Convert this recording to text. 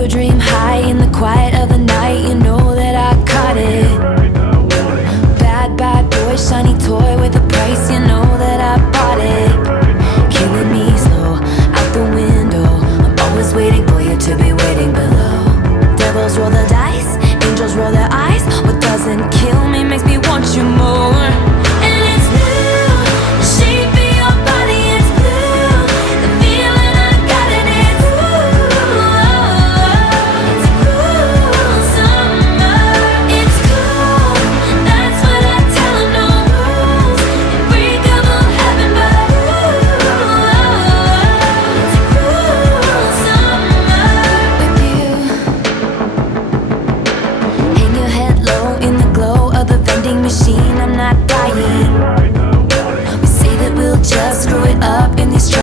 your dream high in the quiet of the night. You know that I caught it. Bad, bad boy, shiny toy with a price. You know that I